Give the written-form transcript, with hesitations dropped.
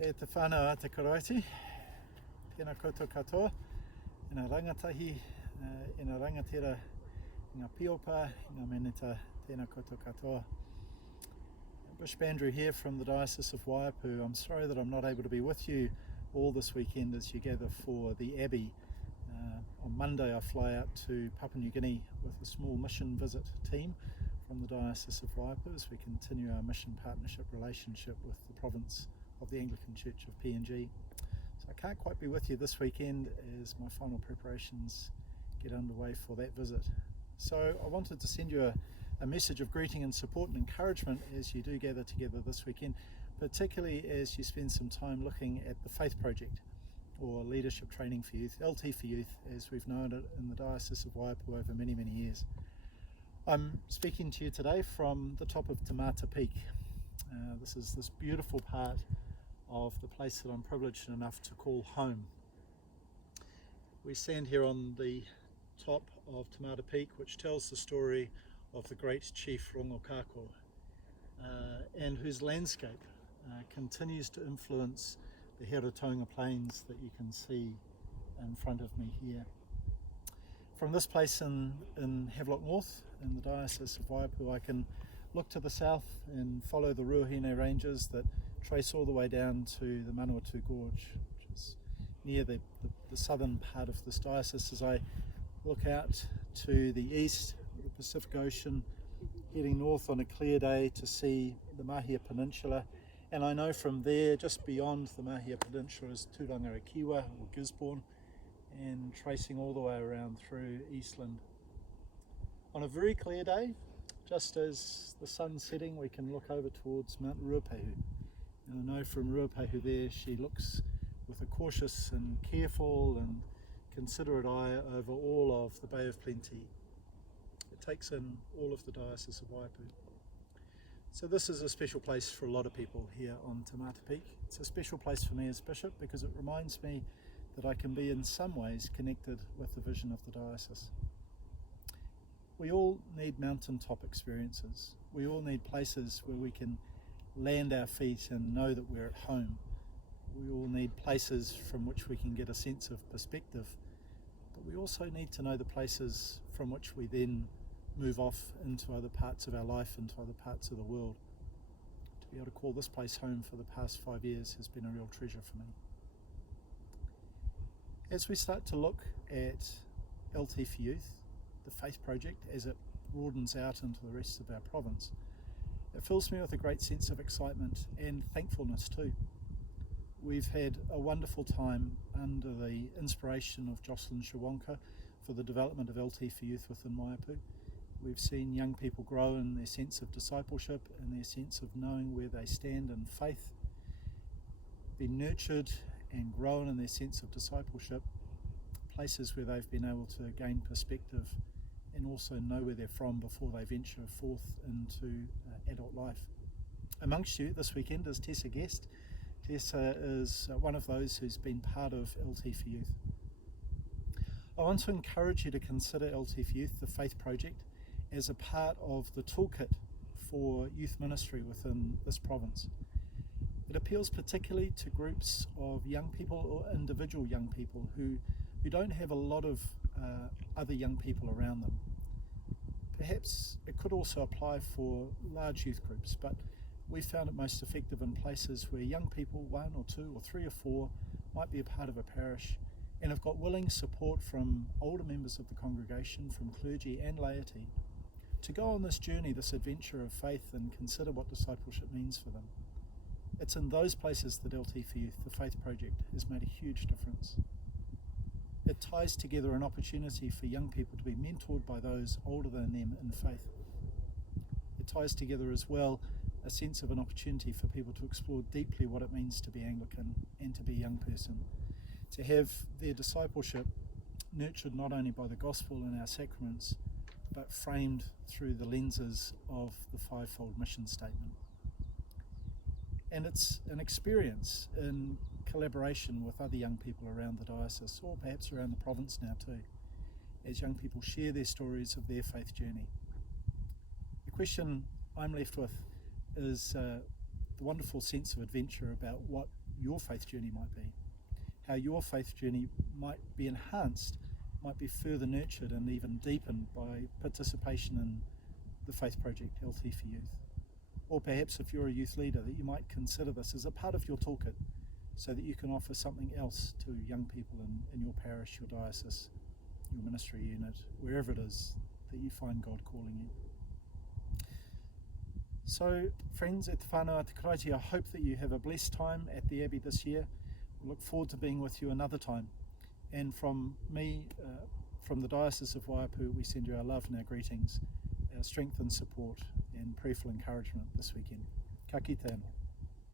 E te whānau a te karaiti, tēnā koutou katoa, ina rangatahi, ina rangatira, ngā piopa, ngā meneta, tēnā koutou katoa. Bishop Andrew here from the Diocese of Waiapu. I'm sorry that I'm not able to be with you all this weekend as you gather for the Abbey. On Monday I fly out to Papua New Guinea with a small mission visit team from the Diocese of Waiapu as we continue our mission partnership relationship with the province of the Anglican Church of PNG. So I can't quite be with you this weekend as my final preparations get underway for that visit. So I wanted to send you a message of greeting and support and encouragement as you do gather together this weekend, particularly as you spend some time looking at the Faith Project, or Leadership Training for Youth, LT for Youth, as we've known it in the Diocese of Waiapu over many, many years. I'm speaking to you today from the top of Tamata Peak. This is this beautiful part of the place that I'm privileged enough to call home. We stand here on the top of Tamata Peak, which tells the story of the great chief Rongokako, and whose landscape continues to influence the Herotonga Plains that you can see in front of me here. From this place in Havelock North, in the Diocese of Waiapu, I can look to the south and follow the Ruahine Ranges that trace all the way down to the Manawatu Gorge, which is near the southern part of this diocese. As I look out to the east, the Pacific Ocean, heading north on a clear day to see the Mahia Peninsula, and I know from there, just beyond the Mahia Peninsula, is Tūrangarakiwa or Gisborne, and tracing all the way around through Eastland. On a very clear day, just as the sun's setting, we can look over towards Mount Ruapehu. And I know from Ruapehu there, she looks with a cautious and careful and considerate eye over all of the Bay of Plenty. It takes in all of the Diocese of Waiapu. So this is a special place for a lot of people here on Tamata Peak. It's a special place for me as Bishop because it reminds me that I can be in some ways connected with the vision of the diocese. We all need mountaintop experiences. We all need places where we can land our feet and know that we're at home. We all need places from which we can get a sense of perspective, but we also need to know the places from which we then move off into other parts of our life, into other parts of the world. To be able to call this place home for the past 5 years has been a real treasure for me. As we start to look at LT for Youth, the Faith Project, as it broadens out into the rest of our province, it fills me with a great sense of excitement and thankfulness too. We've had a wonderful time under the inspiration of Jocelyn Shawonka for the development of LT for Youth within Waiapu. We've seen young people grow in their sense of discipleship and their sense of knowing where they stand in faith, be nurtured and grown in their sense of discipleship, places where they've been able to gain perspective and also know where they're from before they venture forth into adult life. Amongst you this weekend is Tessa Guest. Tessa is one of those who's been part of LT for Youth. I want to encourage you to consider LT for Youth, the Faith Project, as a part of the toolkit for youth ministry within this province. It appeals particularly to groups of young people or individual young people who don't have a lot of other young people around them. Perhaps it could also apply for large youth groups, but we found it most effective in places where young people, 1 or 2 or 3 or 4, might be a part of a parish and have got willing support from older members of the congregation, from clergy and laity, to go on this journey, this adventure of faith, and consider what discipleship means for them. It's in those places that LT for Youth, the Faith Project, has made a huge difference. It ties together an opportunity for young people to be mentored by those older than them in faith. It ties together as well a sense of an opportunity for people to explore deeply what it means to be Anglican and to be a young person, to have their discipleship nurtured not only by the gospel and our sacraments, but framed through the lenses of the fivefold mission statement. And it's an experience in collaboration with other young people around the diocese, or perhaps around the province now too, as young people share their stories of their faith journey. The question I'm left with is the wonderful sense of adventure about what your faith journey might be, how your faith journey might be enhanced, might be further nurtured and even deepened by participation in the Faith Project LT for Youth. Or perhaps if you're a youth leader, that you might consider this as a part of your toolkit so that you can offer something else to young people in your parish, your diocese, your ministry unit, wherever it is that you find God calling you. So, friends at Te Whanau Te Karaiti, I hope that you have a blessed time at the Abbey this year. We look forward to being with you another time. And from me, from the Diocese of Waiapu, we send you our love and our greetings, our strength and support and prayerful encouragement this weekend. Ka kite anō.